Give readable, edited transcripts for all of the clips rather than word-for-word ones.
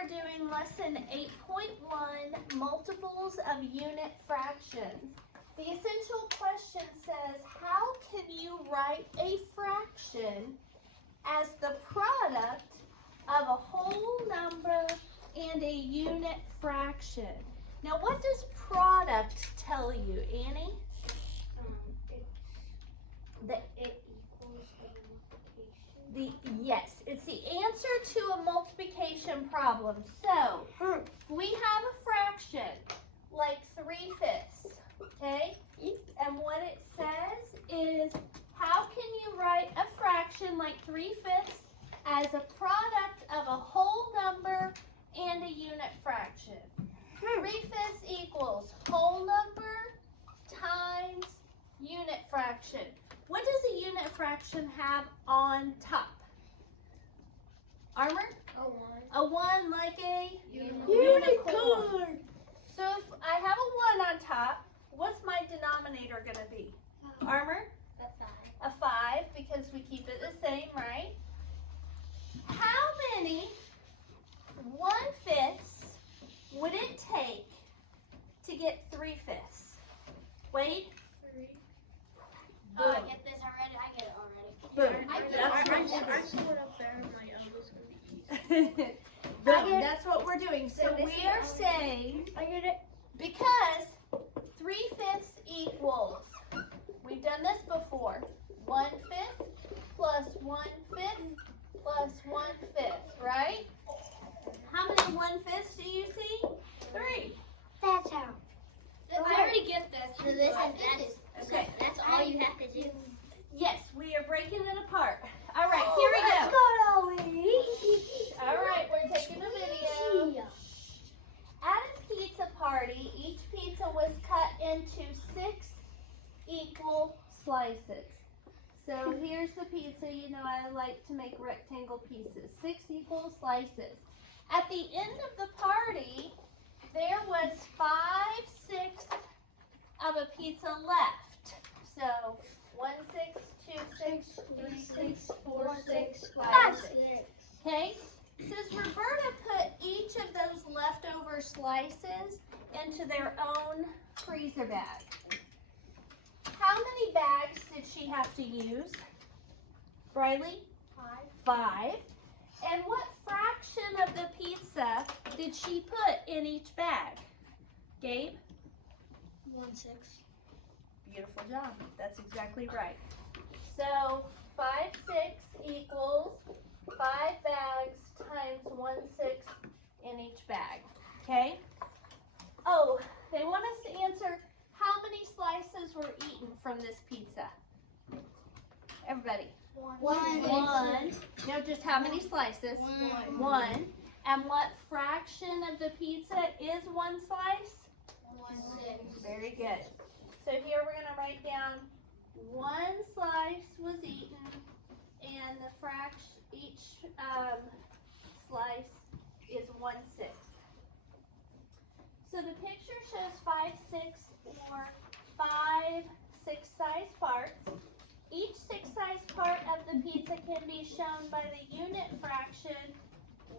we're doing lesson 8.1, multiples of unit fractions. The essential question says, how can you write a fraction as the product of a whole number and a unit fraction? Now, what does product tell you, Annie? It equals the multiplication. Yes, it's the answer to a multiplication problem. So, we have a fraction like 3/5, okay? And what it says is, how can you write a fraction like 3/5 as a product of a whole number and a unit fraction? 3/5 equals whole number times unit fraction. What does a unit fraction have on top? Armor? A 1 like a unicorn. So if I have a 1 on top, what's my denominator going to be? Armor? A 5, because we keep it the same, right? How many 1/5 would it take to get 3/5? Wade? 3. Boom. I get this already. I get it already. Boom. I scored up there. My elbow's gonna be easy. Boom. That's what we're doing. So we are saying, I get it. because 3/5 equals, we've done this before, 1/5 plus 1/5 plus 1/5, right? How many 1/5 do you see? 3. That's how. I already get this. So this is Okay. That's all you have to do. Yes, we are breaking it apart. All right, here we go. All right, we're taking a video. At a pizza party, each pizza was cut into 6 equal slices. So here's the pizza. You know I like to make rectangle pieces. 6 equal slices. At the end of the party, there was 5/6 of a pizza left. So 1 6, 2 6, 3 6, 4 6, 5 6. Okay? Says Roberta put each of those leftover slices into their own freezer bag. How many bags did she have to use? Briley? 5. And what fraction of the pizza did she put in each bag? Gabe? 1/6. Beautiful job. That's exactly right. So 5/6 equals 5 bags times 1/6 in each bag. Okay? Oh, they want us to answer how many slices were eaten from this pizza. Everybody. 1. No, just how many slices? 1. And what fraction of the pizza is 1 slice? 1/6. Very good. So here we're going to write down 1 slice was eaten, and the fraction, each slice is 1/6. So the picture shows 5/6 or 5 6-size parts. Each 6-size part of the pizza can be shown by the unit fraction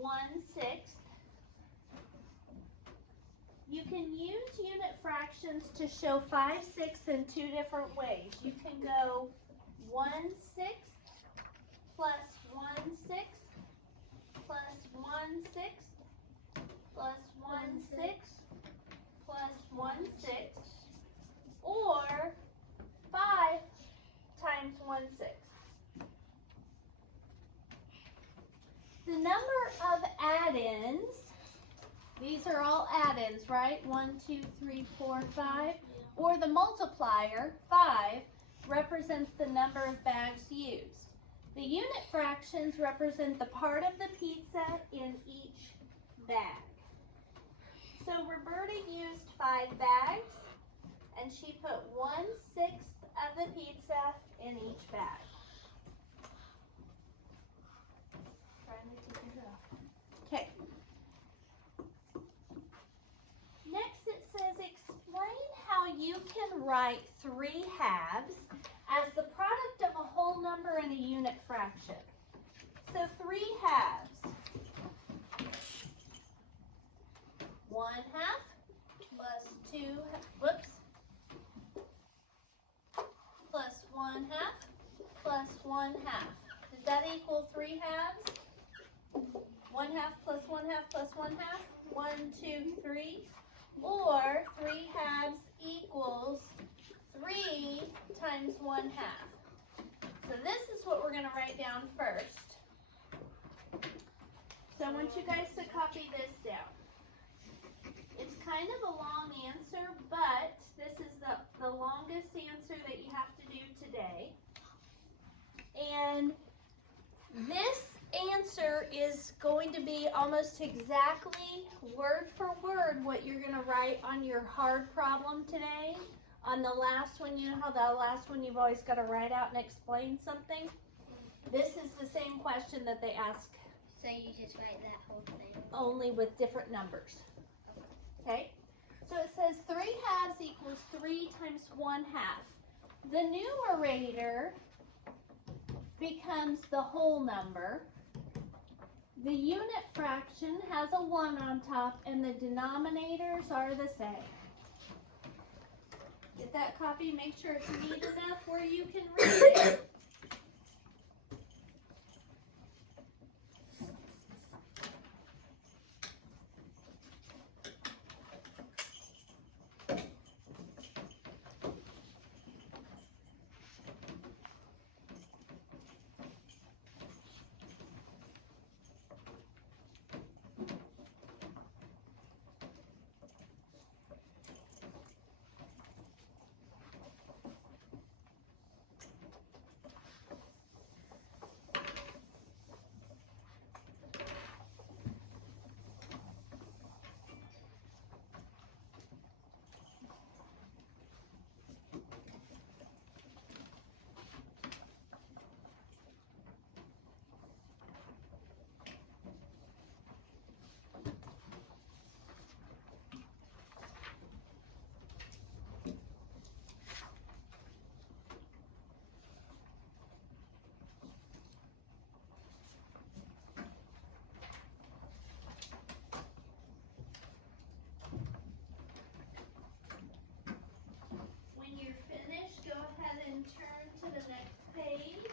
1/6. You can use unit fractions to show 5/6 in 2 different ways. You can go 1/6 plus 1/6 plus 1/6 plus 1/6 plus 1/6, or 5 times 1/6. The number of add-ins, these are all add-ins, right? 1, 2, 3, 4, 5. Or the multiplier, 5, represents the number of bags used. The unit fractions represent the part of the pizza in each bag. So Roberta used 5 bags, and she put 1/6 of the pizza in each bag. Okay. Next it says, explain how you can write 3/2 as the product of a whole number and a unit fraction. So 3/2. 1 half plus 1 half plus 1 half. 1, 2, 3. Or 3 halves equals 3 times 1 half. So this is what we're going to write down first. So I want you guys to copy this down. It's kind of a long answer, but this is the longest answer that you have to do today. And this answer is going to be almost exactly word for word what you're going to write on your hard problem today. On the last one, you know how the last one you've always got to write out and explain something? This is the same question that they ask. So you just write that whole thing? Only with different numbers. Okay? So it says 3 halves equals 3 times 1 half. The numerator becomes the whole number. The unit fraction has a 1 on top, and the denominators are the same. Get that copy, make sure it's neat enough where you can read it. To the next page.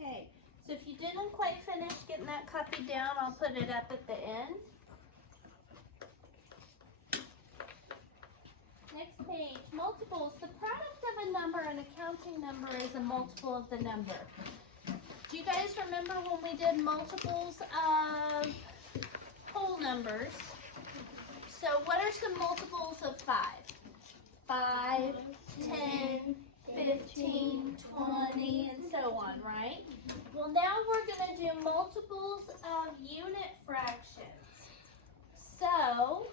Okay, so if you didn't quite finish getting that copy down, I'll put it up at the end. Next page, multiples. The product of a number and a counting number is a multiple of the number. Do you guys remember when we did multiples of whole numbers? So what are some multiples of 5? 5, 10, 15, 20, and so on, right? Well, now we're going to do multiples of unit fractions. So,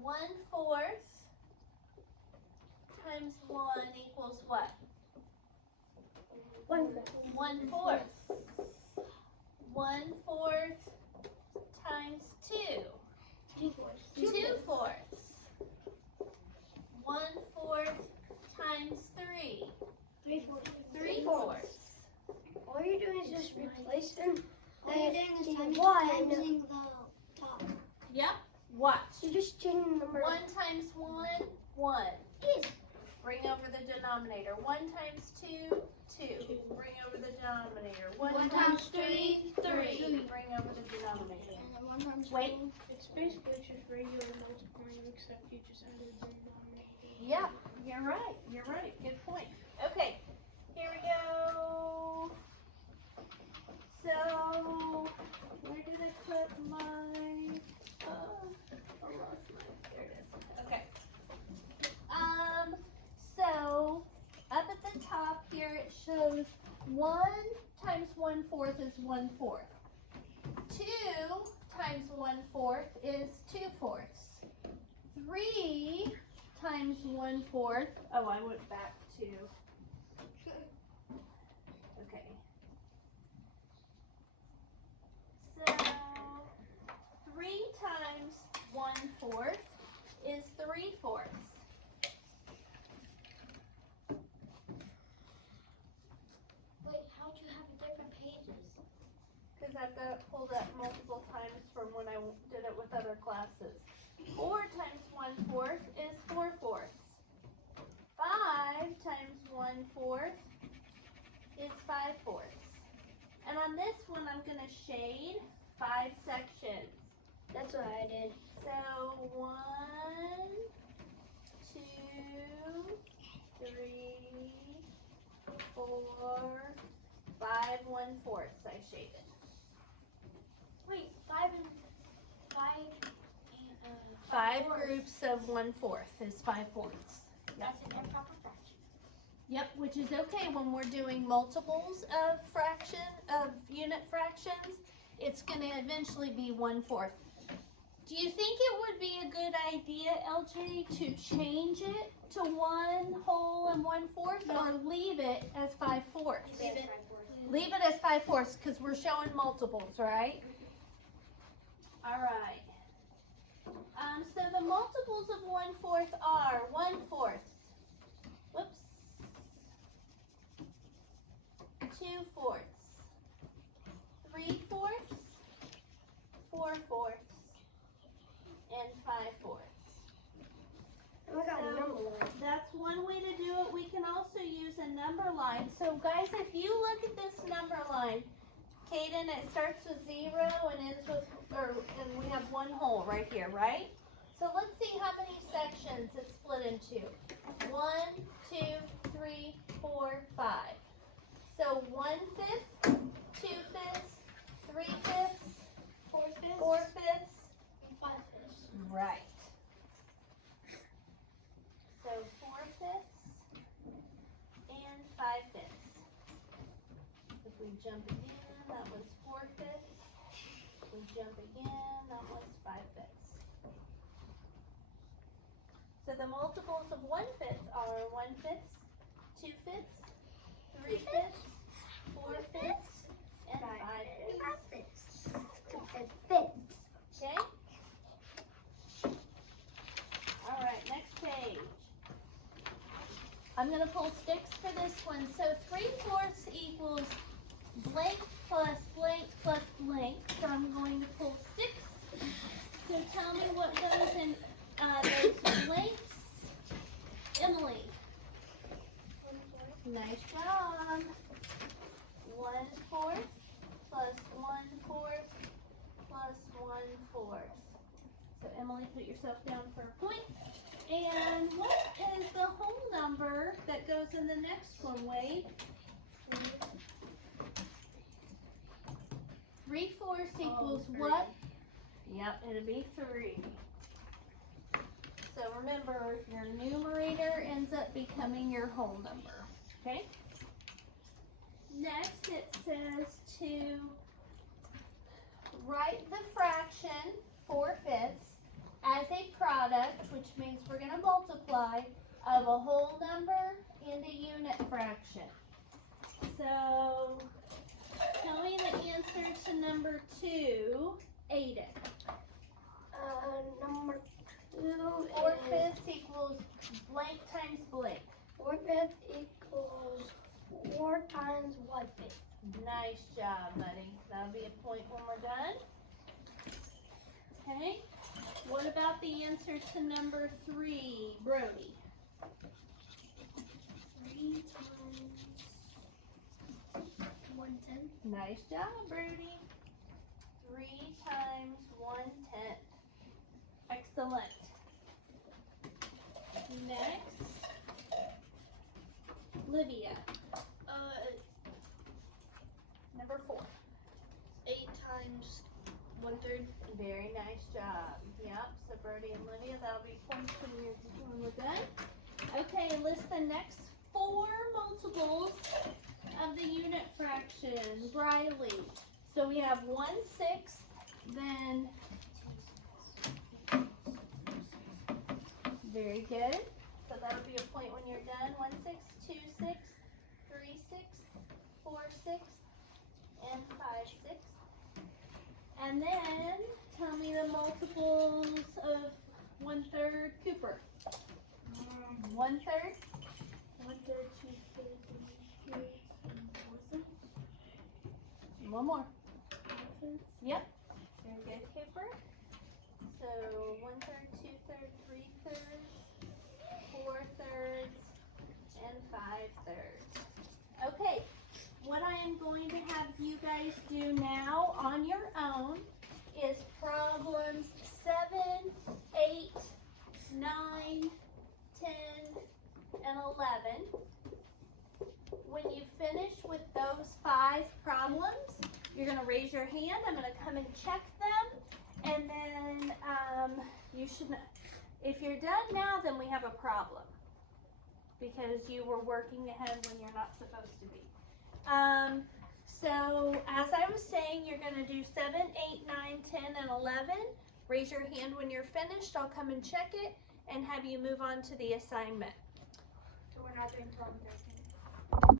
one-fourth times 1 equals what? 1/4. 1/4 times 2. 2/4. 1/4 times 3. 3/4. All you're doing is just replacing All you're doing is the timesing the top. Yep. Watch. You're just changing the number. 1 times 1, 1. Bring over the denominator. 1 times 2, 2. Bring over the denominator. 1 times 3, 3. Bring over the denominator. And then 1 times Wait. It's basically just regular multiplying, except you just added the denominator. Yeah, you're right. You're right. Good point. Okay, here we go. So, where did I put my, I lost mine. There it is. Okay. So, up at the top here it shows 1 times 1/4 is 1/4. 2 times times 1/4 is 2/4. 3 times 1/4. Oh, I went back to. Okay. So 3 times 1/4 is 3/4. Wait, how'd you have different pages? Because I've got it pulled up multiple times from when I did it with other classes. 4 times 1/4 is 4/4. 5 times 1/4 is 5/4. And on this one, I'm going to shade 5 sections. That's what I did. So 1, 2, 3, 4, 5 1/4 I shaded. Wait, 5 and 5 fourths. groups of 1/4 is 5/4. That's an improper fraction. Yep, which is okay when we're doing multiples of unit fractions. It's going to eventually be 1/4. Do you think it would be a good idea, LJ, to change it to 1 whole and 1/4, or leave it as 5/4? Leave it. Leave it as 5/4 because we're showing multiples, right? All right. So the multiples of 1/4 are 1/4. Whoops. 2/4. 3/4. 4/4. And 5/4. We got a So, number line. That's one way to do it. We can also use a number line. So guys, if you look at this number line, Kaden, it starts with 0 and ends with, and we have 1 whole right here, right? So let's see how many sections it's split into. 1, 2, 3, 4, 5. So 1/5, 2/5, 3/5, 4/5 4/5. and 5/5. Right. So 4/5 and 5/5. If we jump again, that was 4/5. If we jump again, that was 5/5. So the multiples of 1/5 are 1/5, 2/5, 3/5, 4/5, and 5/5. Okay? All right, next page. I'm going to pull sticks for this one. So 3/4 equals blank plus blank plus blank. So I'm going to pull sticks. So tell me what goes in those blanks. Emily. Nice job. 1/4 plus 1/4 plus 1/4. So Emily, put yourself down for a point. And what is the whole number that goes in the next one, Wade? 3/4 equals what? Yep, it'll be 3. So remember, your numerator ends up becoming your whole number. Okay? Next, it says to write the fraction 4/5 as a product, which means we're going to multiply, of a whole number and a unit fraction. So, tell me the answer to number 2, Aiden. Number 2 4/5 equals blank times blank. 4/5 equals 4 times 1/5. Nice job, buddy. That'll be a point when we're done. Okay. What about the answer to number 3, Brody? 3 times 1/10. Nice job, Brody. 3 times 1/10. Excellent. Next, Livia. Number 4. 8 times 1/3. Very nice job. Yep, so Brody and Lydia, that'll be points when we're done. Okay, list the next 4 multiples of the unit fraction. Briley. So we have 1/6, then Very good. So that'll be a point when you're done. 1 6 2 6 3 6 4 6 and 5 6. And then tell me the multiples of 1/3 Cooper. 1/3. 1/3, 2/3, 3/4. One more. Yep. Very good, Cooper. So 1/3, 2/3, 3/3, 4/3, and 5/3. Okay. What I am going to have you guys do now on your own is problems 7, 8, 9, 10, and 11. When you finish with those 5 problems, you're going to raise your hand. I'm going to come and check them. And then you should, if you're done now, then we have a problem. Because you were working ahead when you're not supposed to be. So as I was saying, you're going to do 7, 8, 9, 10, and 11. Raise your hand when you're finished. I'll come and check it and have you move on to the assignment. So we're not doing 12 and 13.